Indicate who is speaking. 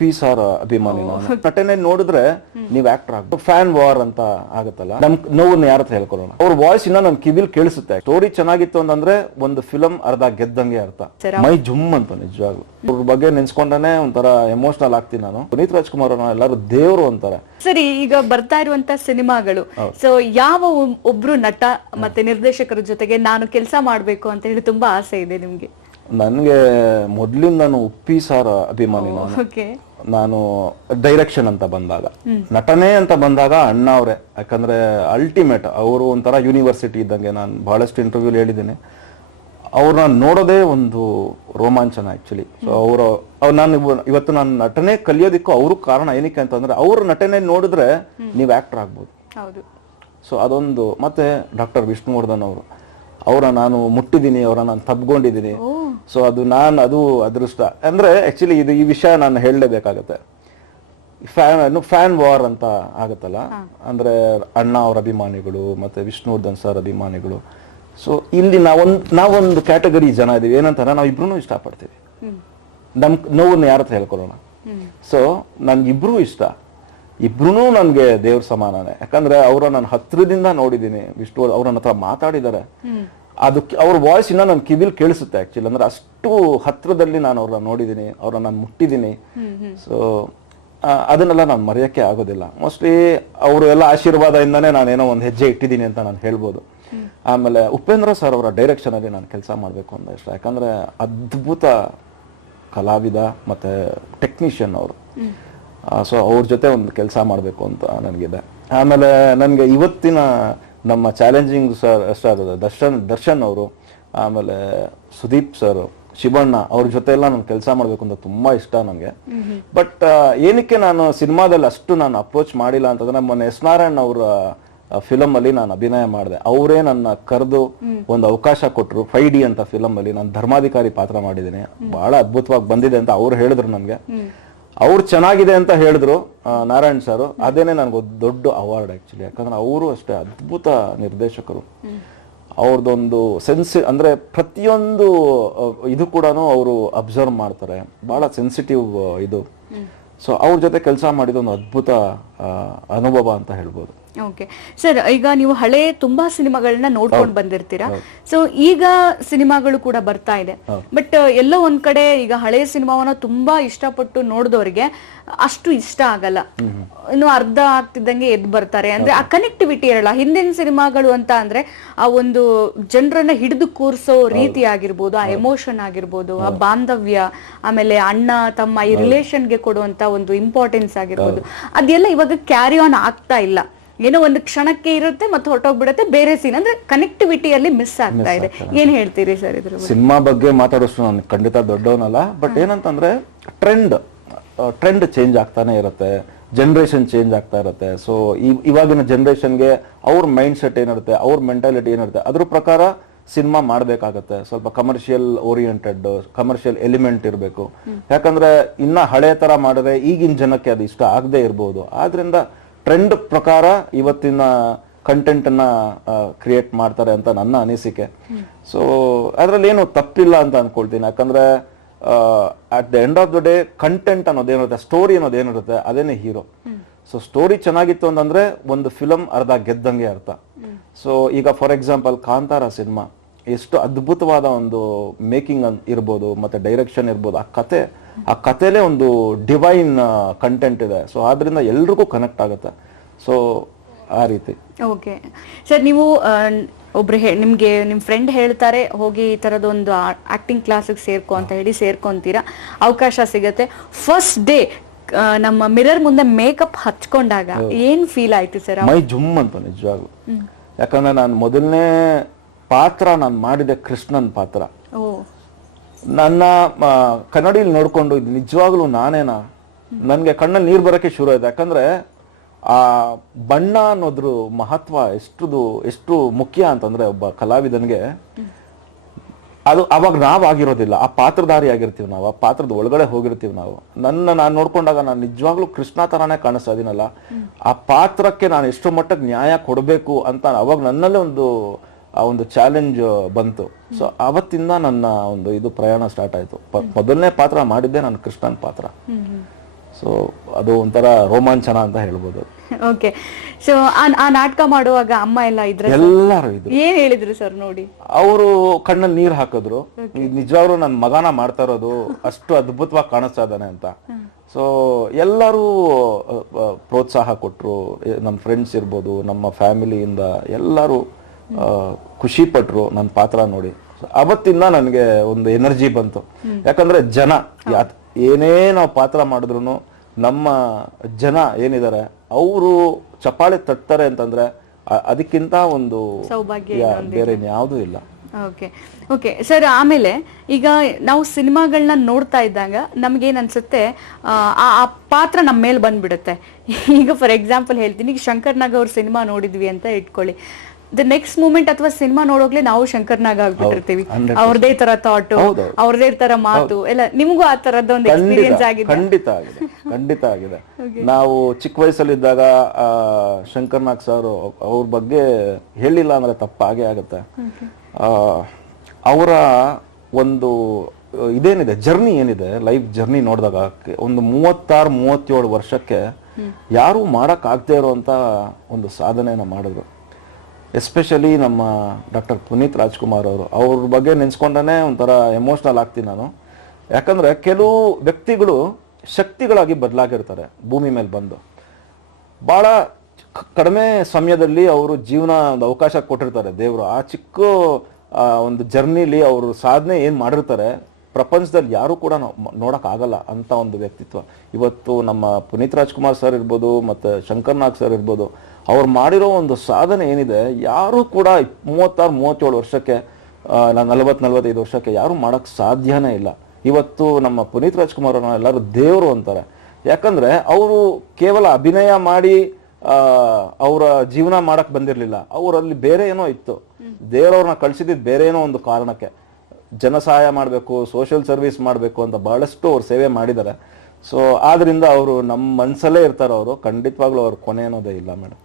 Speaker 1: Uppi sir ಅಭಿಮಾನಿ ನಾನು ನಟನೆ ನೋಡಿದ್ರೆ ನೀವ್ ಆಕ್ಟರ್ ಆಗ ಫ್ಯಾನ್ ವಾರ್ ಅಂತ ಆಗುತ್ತಲ್ಲ? ನಮ್ ನೋವನ್ನ ಯಾರ ಹತ್ರ ಹೇಳ್ಕೊಳ್ಳೋಣ? ಅವ್ರ ವಾಯ್ಸ್ ಇನ್ನ ನನ್ ಕಿವಿಲ್ ಕೇಳಿಸುತ್ತೆ. ಸ್ಟೋರಿ ಚೆನ್ನಾಗಿತ್ತು ಅಂತಂದ್ರೆ ಒಂದು ಫಿಲಂ ಅರ್ಧ ಗೆದ್ದಂಗೆ ಅರ್ಥ. ಮೈ ಜುಮ್ ಅಂತ ನಿಜವಾಗ್ಲು. ಅವ್ರ ಬಗ್ಗೆ ನೆನ್ಸ್ಕೊಂಡಾನೆ ಒಂಥರ ಎಮೋಷನಲ್ ಆಗ್ತೀನಿ ನಾನು. ಪುನೀತ್ ರಾಜ್ಕುಮಾರ್ ಅವ್ರ ಎಲ್ಲರೂ ದೇವರು ಅಂತಾರೆ.
Speaker 2: ಸರಿ ಈಗ ಬರ್ತಾ ಇರುವಂತ ಸಿನಿಮಾಗಳು. ಸೊ ಯಾವ ಒಬ್ರು ನಟ ಮತ್ತೆ ನಿರ್ದೇಶಕರ ಜೊತೆಗೆ ನಾನು ಕೆಲಸ ಮಾಡ್ಬೇಕು ಅಂತ ಹೇಳಿ ತುಂಬಾ ಆಸೆ ಇದೆ ನಿಮ್ಗೆ.
Speaker 1: ನನ್ಗೆ ಮೊದ್ಲಿಂದ ನಾನು ಉಪ್ಪಿ ಸಾರ್ ಅಭಿಮಾನಿ ನಾನು. ನಾನು ಡೈರೆಕ್ಷನ್ ಅಂತ ಬಂದಾಗ. ನಟನೆ ಅಂತ ಬಂದಾಗ ಅಣ್ಣ ಅವರೇ. ಯಾಕಂದ್ರೆ ಅಲ್ಟಿಮೇಟ್ ಅವರು ಒಂಥರ ಯೂನಿವರ್ಸಿಟಿ ಇದ್ದಂಗೆ ನಾನು ಬಹಳಷ್ಟು ಇಂಟರ್ವ್ಯೂ ಹೇಳಿದ್ದೀನಿ. ಅವ್ರನ್ನ ನೋಡೋದೇ ಒಂದು ರೋಮಾಂಚನ ಆಕ್ಚುಲಿ ಸೊ ಅವರು ಅವ್ರು ನಾನು ಇವತ್ತು ನಾನು ನಟನೆ ಕಲಿಯೋದಿಕ್ಕೂ ಅವರು ಕಾರಣ ಏನಕ್ಕೆ ಅಂತಂದ್ರೆ ಅವ್ರ ನಟನೆ ನೋಡಿದ್ರೆ ನೀವು ಆಕ್ಟರ್ ಆಗ್ಬೋದು. ಸೊ ಅದೊಂದು ಮತ್ತೆ ಡಾಕ್ಟರ್ ವಿಷ್ಣುವರ್ಧನ್ ಅವರು. ಅವರ ನಾನು ಮುಟ್ಟಿದ್ದೀನಿ ಅವರ ನಾನು ತಬ್ಕೊಂಡಿದ್ದೀನಿ. ಸೊ ಅದು ನಾನು ಅದು ಅದೃಷ್ಟ. ಅಂದ್ರೆ ಆಕ್ಚುಲಿ ಇದು ಈ ವಿಷಯ ನಾನು ಹೇಳಲೇಬೇಕಾಗತ್ತೆ ಫ್ಯಾನ್ ಫ್ಯಾನ್ ವಾರ್ ಅಂತ ಆಗುತ್ತಲ್ಲ? ಅಂದ್ರೆ ಅಣ್ಣ ಅವ್ರ ಅಭಿಮಾನಿಗಳು ಮತ್ತೆ ವಿಷ್ಣುವರ್ಧನ್ ಸರ್ ಅಭಿಮಾನಿಗಳು. ಸೊ ಇಲ್ಲಿ ನಾವೊಂದು ನಾವೊಂದು ಕ್ಯಾಟಗರಿ ಜನ ಇದೀವಿ. ಏನಂತಾರೆ ನಾವು ಇಬ್ರು ಇಷ್ಟಪಡ್ತೀವಿ ನಮ್ ನೋವನ್ನು ಯಾರ ಹತ್ರ ಹೇಳ್ಕೊಳ್ಳೋಣ ಸೊ ನನ್ಗಿಬ್ರು ಇಷ್ಟ. ಇಬ್ರು ನನ್ಗೆ ದೇವ್ರ ಸಮಾನನೇ. ಯಾಕಂದ್ರೆ ಅವ್ರ ನಾನು ಹತ್ರದಿಂದ ನೋಡಿದೀನಿ ವಿಷ್ಣು ಅವ್ರ ನನ್ನ ಹತ್ರ ಮಾತಾಡಿದ್ದಾರೆ. ಅದಕ್ಕೆ ಅವ್ರ ವಾಯ್ಸ್ ಇನ್ನೂ ನನ್ನ ಕಿವಿಲ್ ಕೇಳಿಸುತ್ತೆ ಆಕ್ಚುಲಿ ಅಂದ್ರೆ ಅಷ್ಟು ಹತ್ರದಲ್ಲಿ ನಾನು ಅವ್ರನ್ನ ನೋಡಿದ್ದೀನಿ ಅವ್ರನ್ನ ನಾನು ಮುಟ್ಟಿದ್ದೀನಿ ಸೊ ಅದನ್ನೆಲ್ಲ ನಾನು ಮರೆಯೋಕ್ಕೆ ಆಗೋದಿಲ್ಲ. ಮೋಸ್ಟ್ಲಿ ಅವರು ಎಲ್ಲ ಆಶೀರ್ವಾದದಿಂದನೇ ನಾನೇನೋ ಒಂದು ಹೆಜ್ಜೆ ಇಟ್ಟಿದ್ದೀನಿ ಅಂತ ನಾನು ಹೇಳ್ಬೋದು. ಆಮೇಲೆ ಉಪೇಂದ್ರ ಸರ್ ಅವರ ಡೈರೆಕ್ಷನಲ್ಲಿ ನಾನು ಕೆಲಸ ಮಾಡಬೇಕು ಅಂತ ಇಷ್ಟ. ಯಾಕಂದ್ರೆ ಅದ್ಭುತ ಕಲಾವಿದ ಮತ್ತೆ ಟೆಕ್ನಿಷಿಯನ್ ಅವರು. ಸೊ ಅವ್ರ ಜೊತೆ ಒಂದು ಕೆಲಸ ಮಾಡಬೇಕು ಅಂತ ನನಗಿದೆ. ಆಮೇಲೆ ನನಗೆ ಇವತ್ತಿನ ನಮ್ಮ challenging sir sir Darshan Darshan ಅವರು ಆಮೇಲೆ ಸುದೀಪ್ ಸರ್ ಶಿವಣ್ಣ ಅವ್ರ ಜೊತೆ ಎಲ್ಲ ನಾನು ಕೆಲಸ ಮಾಡಬೇಕು ಅಂತ ತುಂಬಾ ಇಷ್ಟ ನನಗೆ ಬಟ್ ಏನಕ್ಕೆ ನಾನು ಸಿನಿಮಾದಲ್ಲಿ ಅಷ್ಟು ನಾನು ಅಪ್ರೋಚ್ ಮಾಡಿಲ್ಲ ಅಂತಂದ್ರೆ ಮೊನ್ನೆ ಎಸ್ ನಾರಾಯಣ್ ಅವರ ಫಿಲಮ್ ಅಲ್ಲಿ ನಾನು ಅಭಿನಯ ಮಾಡಿದೆ. ಅವರೇ ನನ್ನ ಕರೆದು ಒಂದು ಅವಕಾಶ ಕೊಟ್ಟರು ಫೈ ಡಿ ಅಂತ ಫಿಲಮ್ ಅಲ್ಲಿ ನಾನು ಧರ್ಮಾಧಿಕಾರಿ ಪಾತ್ರ ಮಾಡಿದ್ದೀನಿ. ಬಹಳ ಅದ್ಭುತವಾಗಿ ಬಂದಿದೆ ಅಂತ ಅವ್ರು ಹೇಳಿದ್ರು ನನಗೆ. ಅವ್ರು ಚೆನ್ನಾಗಿದೆ ಅಂತ ಹೇಳಿದ್ರು ನಾರಾಯಣ್ ಸರ್. ಅದೇನೆ ನನಗೆ ದೊಡ್ಡ ಅವಾರ್ಡ್ ಆ್ಯಕ್ಚುಲಿ ಯಾಕಂದ್ರೆ ಅವರು ಅಷ್ಟೇ ಅದ್ಭುತ ನಿರ್ದೇಶಕರು. ಅವ್ರದ್ದೊಂದು ಸೆನ್ಸಿ ಅಂದ್ರೆ ಪ್ರತಿಯೊಂದು ಇದು ಕೂಡ ಅವರು ಅಬ್ಸರ್ವ್ ಮಾಡ್ತಾರೆ. ಬಹಳ ಸೆನ್ಸಿಟಿವ್ ಇದು. ಸೊ ಅವ್ರ ಜೊತೆ ಕೆಲಸ ಮಾಡಿದ ಒಂದು ಅದ್ಭುತ ಅನುಭವ ಅಂತ ಹೇಳ್ಬೋದು.
Speaker 2: ಓಕೆ ಸರ್ ಈಗ ನೀವು ಹಳೆ ತುಂಬಾ ಸಿನಿಮಾಗಳನ್ನ ನೋಡ್ಕೊಂಡು ಬಂದಿರ್ತೀರಾ? ಸೊ ಈಗ ಸಿನಿಮಾಗಳು ಕೂಡ ಬರ್ತಾ ಇದೆ. ಬಟ್ ಎಲ್ಲ ಒಂದ್ ಕಡೆ ಈಗ ಹಳೆ ಸಿನಿಮಾವನ್ನ ತುಂಬಾ ಇಷ್ಟಪಟ್ಟು ನೋಡಿದವರಿಗೆ ಅಷ್ಟು ಇಷ್ಟ ಆಗಲ್ಲ. ಇನ್ನು ಅರ್ಧ ಆಗ್ತಿದ್ದಂಗೆ ಎದ್ದು ಬರ್ತಾರೆ. ಅಂದ್ರೆ ಆ ಕನೆಕ್ಟಿವಿಟಿ ಇರಲ್ಲ. ಹಿಂದಿನ ಸಿನಿಮಾಗಳು ಅಂತ ಅಂದ್ರೆ ಆ ಒಂದು ಜನರನ್ನ ಹಿಡಿದು ಕೂರ್ಸೋ ರೀತಿ ಆಗಿರ್ಬೋದು ಆ ಎಮೋಷನ್ ಆಗಿರ್ಬೋದು ಆ ಬಾಂಧವ್ಯ ಆಮೇಲೆ ಅಣ್ಣ ತಮ್ಮ ಈ ರಿಲೇಷನ್ಗೆ ಕೊಡುವಂತ ಒಂದು ಇಂಪಾರ್ಟೆನ್ಸ್ ಆಗಿರ್ಬೋದು. ಅದೆಲ್ಲ ಇವಾಗ ಕ್ಯಾರಿ ಆನ್ ಆಗ್ತಾ ಇಲ್ಲ. ಏನೋ ಒಂದು ಕ್ಷಣಕ್ಕೆ ಇರುತ್ತೆ ಮತ್ತೆ ಹೊರಟೋಗ್ಬಿಡುತ್ತೆ. ಬೇರೆ ಸೀನ್ ಅಂದ್ರೆ ಕನೆಕ್ಟಿವಿಟಿಯಲ್ಲಿ ಮಿಸ್ ಆಗ್ತಾ ಇದೆ. ಏನ್ ಹೇಳ್ತೀರಿ ಸರ್ ಇದ್ರ?
Speaker 1: ಸಿನಿಮಾ ಬಗ್ಗೆ ಮಾತಾಡೋಷ್ಟು ನಾನು ಖಂಡಿತ ದೊಡ್ಡವನಲ್ಲ. ಬಟ್ ಏನಂತಂದ್ರೆ ಟ್ರೆಂಡ್ ಟ್ರೆಂಡ್ ಚೇಂಜ್ ಆಗ್ತಾನೆ ಇರುತ್ತೆ. ಜನ್ರೇಷನ್ ಚೇಂಜ್ ಆಗ್ತಾ ಇರುತ್ತೆ. ಸೊ ಇವಾಗಿನ ಜನ್ರೇಷನ್ಗೆ ಅವ್ರ ಮೈಂಡ್ ಸೆಟ್ ಏನಿರುತ್ತೆ ಅವ್ರ ಮೆಂಟಾಲಿಟಿ ಏನಿರುತ್ತೆ ಅದ್ರ ಪ್ರಕಾರ ಸಿನಿಮಾ ಮಾಡಬೇಕಾಗತ್ತೆ. ಸ್ವಲ್ಪ ಕಮರ್ಷಿಯಲ್ ಓರಿಯೆಂಟೆಡ್ ಕಮರ್ಷಿಯಲ್ ಎಲಿಮೆಂಟ್ ಇರಬೇಕು. ಯಾಕಂದ್ರೆ ಇನ್ನ ಹಳೆ ತರ ಮಾಡಿದ್ರೆ ಈಗಿನ ಜನಕ್ಕೆ ಅದು ಇಷ್ಟ ಆಗದೆ ಇರ್ಬೋದು. ಆದ್ರಿಂದ ಟ್ರೆಂಡ್ ಪ್ರಕಾರ ಇವತ್ತಿನ ಕಂಟೆಂಟ್ ಅನ್ನ ಕ್ರಿಯೇಟ್ ಮಾಡ್ತಾರೆ ಅಂತ ನನ್ನ ಅನಿಸಿಕೆ. ಸೊ ಅದರಲ್ಲಿ ಏನು ತಪ್ಪಿಲ್ಲ ಅಂತ ಅನ್ಕೊಳ್ತೀನಿ. ಯಾಕಂದ್ರೆ at the end of the day content ಅನ್ನೋದೇನಿರುತ್ತೆ story ಅನ್ನೋದೇನಿರುತ್ತೆ ಅದೇನೇ ಹೀರೋ. ಸೊ ಸ್ಟೋರಿ ಚೆನ್ನಾಗಿತ್ತು ಅಂತಂದ್ರೆ, ಒಂದು ಫಿಲಮ್ ಅರ್ಧ ಗೆದ್ದಂಗೆ ಅರ್ಥ. ಸೊ ಈಗ ಫಾರ್ ಎಕ್ಸಾಂಪಲ್ ಕಾಂತಾರ ಸಿನಿಮಾ. ಎಷ್ಟು ಅದ್ಭುತವಾದ ಒಂದು ಮೇಕಿಂಗ್ ಇರ್ಬೋದು, ಮತ್ತೆ ಡೈರೆಕ್ಷನ್ ಇರ್ಬೋದು, ಆ ಕತೆ ಆ ಕಥೆಲೇ ಒಂದು ಡಿವೈನ್ ಕಂಟೆಂಟ್ ಇದೆ. ಸೊ ಆದ್ರಿಂದ ಎಲ್ರಿಗೂ ಕನೆಕ್ಟ್ ಆಗುತ್ತೆ. ಸೊ ಆ ರೀತಿ.
Speaker 2: ಓಕೆ ಸರ್ ನೀವು ಒಬ್ರು ನಿಮ್ಗೆ ನಿಮ್ ಫ್ರೆಂಡ್ ಹೇಳ್ತಾರೆ ಹೋಗಿ ಈ ತರದೊಂದು ಆಕ್ಟಿಂಗ್ ಕ್ಲಾಸಿಗೆ ಸೇರ್ಕೊ ಅಂತ ಹೇಳಿ ಸೇರ್ಕೊಂತೀರಾ? ಅವಕಾಶ ಸಿಗತ್ತೆ. ಫಸ್ಟ್ ಡೇ ನಮ್ಮ ಮಿರರ್ ಮುಂದೆ ಮೇಕಪ್ ಹಚ್ಕೊಂಡಾಗ ಏನ್ ಫೀಲ್ ಆಯ್ತು ಸರ್
Speaker 1: ಮೈ ಜುಮ್ ಅಂತ ನಿಜವಾಗ್ಲು. ಯಾಕಂದ್ರೆ ನಾನು ಮೊದಲನೇ ಪಾತ್ರ ನಾನು ಮಾಡಿದೆ ಕೃಷ್ಣನ್ ಪಾತ್ರ.
Speaker 2: ಓ
Speaker 1: ನನ್ನ ಕನ್ನಡಿಯಲ್ಲಿ ನೋಡ್ಕೊಂಡು ಇದು ನಿಜವಾಗ್ಲೂ ನಾನೇನಾ? ನನಗೆ ಕಣ್ಣಲ್ಲಿ ನೀರು ಬರೋಕ್ಕೆ ಶುರು ಆಯಿತು. ಯಾಕಂದ್ರೆ, ಆ, ಬಣ್ಣ ಅನ್ನೋದ್ರ ಮಹತ್ವ ಎಷ್ಟುದು, ಎಷ್ಟು ಮುಖ್ಯ ಅಂತಂದ್ರೆ ಒಬ್ಬ ಕಲಾವಿದನಿಗೆ ಅದು ಅವಾಗ ನಾವಾಗಿರೋದಿಲ್ಲ. ಆ ಪಾತ್ರಧಾರಿ ಆಗಿರ್ತೀವಿ ನಾವು, ಆ ಪಾತ್ರದ ಒಳಗಡೆ ಹೋಗಿರ್ತೀವಿ ನಾವು. ನನ್ನ, ನಾನು ನೋಡ್ಕೊಂಡಾಗ ನಾನು ನಿಜವಾಗ್ಲೂ ಕೃಷ್ಣ ಥರನೇ ಕಾಣಿಸ್ತಾ ಇದೀನಲ್ಲ. ಆ ಪಾತ್ರಕ್ಕೆ ನಾನು ಎಷ್ಟು ಮಟ್ಟಕ್ಕೆ ನ್ಯಾಯ ಕೊಡಬೇಕು ಅಂತ ಅವಾಗ ನನ್ನಲ್ಲೇ ಒಂದು ಆ ಒಂದು ಚಾಲೆಂಜ್ ಬಂತು. ಸೊ ಅವತ್ತಿಂದ ನನ್ನ ಒಂದು ಇದು ಪ್ರಯಾಣ ಸ್ಟಾರ್ಟ್ ಆಯ್ತು. ಮೊದಲನೇ ಪಾತ್ರ ಮಾಡಿದ್ದೆ ನಾನು ಕೃಷ್ಣನ್ ಪಾತ್ರ. ಸೊ ಅದು ಒಂಥರ ರೋಮಾಂಚನ ಅಂತ ಹೇಳ್ಬೋದು.
Speaker 2: ಓಕೆ ಸೊ ಆ ನಾಟಕ ಮಾಡುವಾಗ ಅಮ್ಮ ಎಲ್ಲ ಇದ್ರೆ
Speaker 1: ಎಲ್ಲರೂ ಇದ್ರು.
Speaker 2: ಏನ್ ಹೇಳಿದ್ರು ಸರ್ ನೋಡಿ?
Speaker 1: ಅವರು ಕಣ್ಣಲ್ಲಿ ನೀರ್ ಹಾಕಿದ್ರು. ನಿಜವಾಗ್ಲೂ ನನ್ನ ಮಗನ ಮಾಡ್ತಾ ಇರೋದು ಅಷ್ಟು ಅದ್ಭುತವಾಗಿ ಕಾಣಿಸ್ತಾ ಇದ್ದಾನೆ ಅಂತ. ಸೊ ಎಲ್ಲರೂ ಪ್ರೋತ್ಸಾಹ ಕೊಟ್ರು. ನಮ್ಮ ಫ್ರೆಂಡ್ಸ್ ಇರ್ಬೋದು ನಮ್ಮ ಫ್ಯಾಮಿಲಿಯಿಂದ ಎಲ್ಲರೂ ಖುಷಿ ಪಟ್ರು ನನ್ನ ಪಾತ್ರ ನೋಡಿ. ಅವತ್ತಿಂದ ನನಗೆ ಒಂದು ಎನರ್ಜಿ ಬಂತು. ಯಾಕಂದ್ರೆ ಜನ ಏನೇ ನಾವು ಪಾತ್ರ ಮಾಡಿದ್ರು ನಮ್ಮ ಜನ ಏನಿದ್ದಾರೆ ಅವರು ಚಪಾಳೆ ತಟ್ತಾರೆ ಅಂತಂದ್ರೆ ಅದಕ್ಕಿಂತ ಒಂದು
Speaker 2: ಸೌಭಾಗ್ಯ
Speaker 1: ಬೇರೆ ಯಾವುದು ಇಲ್ಲ.
Speaker 2: ಓಕೆ. ಓಕೆ ಸರ್ ಆಮೇಲೆ ಈಗ ನಾವು ಸಿನಿಮಾಗಳನ್ನ ನೋಡ್ತಾ ಇದ್ದಾಗ ನಮ್ಗೇನ್ ಅನ್ಸುತ್ತೆ ಆ ಪಾತ್ರ ನಮ್ಮ ಮೇಲೆ ಬಂದ್ಬಿಡುತ್ತೆ. ಈಗ ಫಾರ್ ಎಕ್ಸಾಂಪಲ್ ಹೇಳ್ತೀನಿ ಈಗ ಶಂಕರ್ ನಾಗ್ ಅವ್ರ ಸಿನಿಮಾ ನೋಡಿದ್ವಿ ಅಂತ ಇಟ್ಕೊಳ್ಳಿ. ದ ನೆಕ್ಸ್ಟ್ ಮೂಮೆಂಟ್ ಅಥವಾ ಸಿನಿಮಾ ನೋಡೋಗ್ಲೇ ನಾವು ಶಂಕರ್ ನಾಗ್ ಆಗ್ಬಿಟ್ಟಿರ್ತೀವಿ ಅವ್ರದೇ ತರ ಥಾಟ್. ಅವ್ರದೇ ತರ ಮಾತು ಎಲ್ಲ ನಿಮಗೂ ಆ ತರದ ಒಂದು
Speaker 1: ಎಕ್ಸ್ಪೀರಿಯನ್ಸ್
Speaker 2: ಆಗಿದೆ?
Speaker 1: ಖಂಡಿತ ಆಗಿದೆ ಖಂಡಿತ ಆಗಿದೆ. ನಾವು ಚಿಕ್ಕ ವಯಸ್ಸಲ್ಲಿ ಇದ್ದಾಗ ಶಂಕರ್ ನಾಗ್ ಸರ್ ಅವ್ರ ಬಗ್ಗೆ ಹೇಳಿಲ್ಲ ಅಂದ್ರೆ ತಪ್ಪಾಗೆ ಆಗುತ್ತೆ. ಆ, ಅವರ ಒಂದು ಇದೇನಿದೆ ಜರ್ನಿ ಏನಿದೆ ಲೈಫ್ ಜರ್ನಿ ನೋಡಿದಾಗ ಒಂದು ಮೂವತ್ತಾರು ಮೂವತ್ತೇಳು ವರ್ಷಕ್ಕೆ ಯಾರು ಮಾಡಕ್ ಆಗದೆ ಇರುವಂತ ಒಂದು ಸಾಧನೆಯನ್ನ ಮಾಡಿದ್ರು. ಎಸ್ಪೆಷಲಿ ನಮ್ಮ ಡಾಕ್ಟರ್ ಪುನೀತ್ ರಾಜ್ಕುಮಾರ್ ಅವರು. ಅವ್ರ ಬಗ್ಗೆ ನೆನೆಸ್ಕೊಂಡೇ ಒಂಥರ ಎಮೋಷ್ನಲ್ ಆಗ್ತೀನಿ ನಾನು. ಯಾಕಂದರೆ ಕೆಲವು ವ್ಯಕ್ತಿಗಳು ಶಕ್ತಿಗಳಾಗಿ ಬದಲಾಗಿರ್ತಾರೆ ಭೂಮಿ ಮೇಲೆ ಬಂದು. ಭಾಳ ಕಡಿಮೆ ಸಮಯದಲ್ಲಿ ಅವರು ಜೀವನ ಒಂದು ಅವಕಾಶ ಕೊಟ್ಟಿರ್ತಾರೆ ದೇವರು. ಆ ಚಿಕ್ಕ ಒಂದು ಜರ್ನಿಲಿ ಅವರು ಸಾಧನೆ ಏನು ಮಾಡಿರ್ತಾರೆ, ಪ್ರಪಂಚದಲ್ಲಿ ಯಾರೂ ಕೂಡ ನೋಡೋಕ್ಕಾಗಲ್ಲ ಅಂಥ ಒಂದು ವ್ಯಕ್ತಿತ್ವ. ಇವತ್ತು ನಮ್ಮ ಪುನೀತ್ ರಾಜ್ಕುಮಾರ್ ಸರ್ ಇರ್ಬೋದು, ಮತ್ತು ಶಂಕರ್ನಾಗ್ ಸರ್ ಇರ್ಬೋದು ಅವ್ರು ಮಾಡಿರೋ ಒಂದು ಸಾಧನೆ ಏನಿದೆ, ಯಾರು ಕೂಡ ಮೂವತ್ತಾರು, ಮೂವತ್ತೇಳು ವರ್ಷಕ್ಕೆ ನಲವತ್ ನಲವತ್ತೈದು ವರ್ಷಕ್ಕೆ ಯಾರು ಮಾಡಕ್ ಸಾಧ್ಯನೇ ಇಲ್ಲ. ಇವತ್ತು ನಮ್ಮ ಪುನೀತ್ ರಾಜ್ಕುಮಾರ್ ಅವ್ರನ್ನ ಎಲ್ಲರೂ ದೇವರು ಅಂತಾರೆ. ಯಾಕಂದ್ರೆ ಅವರು ಕೇವಲ ಅಭಿನಯ ಮಾಡಿ ಅವರ ಜೀವನ ಮಾಡಕ್ ಬಂದಿರ್ಲಿಲ್ಲ. ಅವರಲ್ಲಿ ಬೇರೆ ಏನೋ ಇತ್ತು. ದೇವರವ್ರನ್ನ ಕಳ್ಸಿದ್ದು ಬೇರೆ ಏನೋ ಒಂದು ಕಾರಣಕ್ಕೆ. ಜನ ಸಹಾಯ ಮಾಡಬೇಕು ಸೋಷಿಯಲ್ ಸರ್ವಿಸ್ ಮಾಡಬೇಕು ಅಂತ ಬಹಳಷ್ಟು ಅವ್ರು ಸೇವೆ ಮಾಡಿದ್ದಾರೆ. ಸೊ ಆದ್ರಿಂದ ಅವರು ನಮ್ಮ ಮನ್ಸಲ್ಲೇ ಇರ್ತಾರೆ ಅವರು ಖಂಡಿತವಾಗ್ಲೂ ಅವ್ರ ಕೊನೆ ಅನ್ನೋದೇ ಇಲ್ಲ ಮೇಡಮ್.